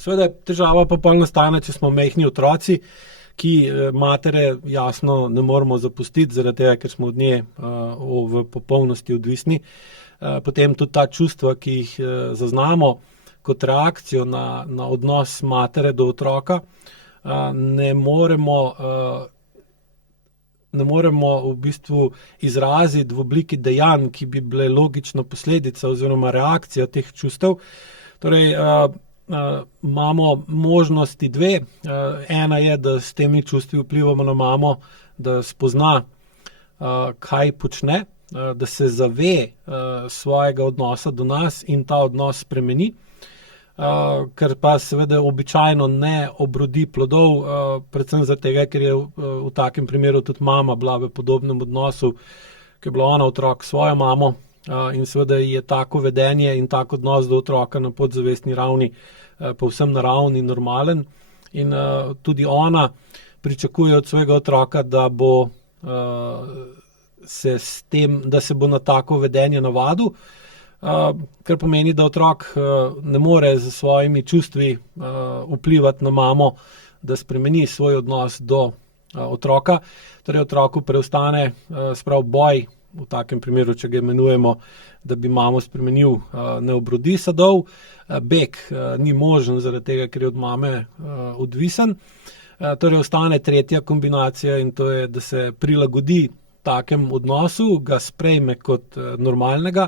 Seveda težava pa pol nastane, če smo majhni otroci, ki matere jasno ne moremo zapustiti, zaradi tega, ker smo od nje v popolnosti odvisni. Potem tudi ta čustva, ki jih zaznamo kot reakcijo na odnos matere do otroka, ne moremo v bistvu izraziti v obliki dejanj, ki bi bile logična posledica oziroma reakcija teh čustev. Torej, imamo možnosti dve. Ena je, da s temi čustvi vplivamo na mamo, da spozna, kaj počne, da se zave svojega odnosa do nas in ta odnos spremeni. Ker pa seveda običajno ne obrodi plodov, predvsem zaradi tega, ker je v takem primeru tudi mama bila v podobnem odnosu, ker je bila ona otrok s svojo mamo, in seveda je tako vedenje in tak odnos do otroka na podzavestni ravni povsem naraven in normalen. In tudi ona pričakuje od svojega otroka, da se bo na tako vedenje navadil, kar pomeni, da otrok ne more z svojimi čustvi vplivati na mamo, da spremeni svoj odnos do otroka. Torej otroku preostane sprav boj, v takem primeru, če ga imenujemo, da bi mamo spremenil, ne obrodi sadov. Beg ni možen zaradi tega, ker je od mame odvisen. Torej ostane tretja kombinacija in to je, da se prilagodi takem odnosu, ga sprejme kot normalnega.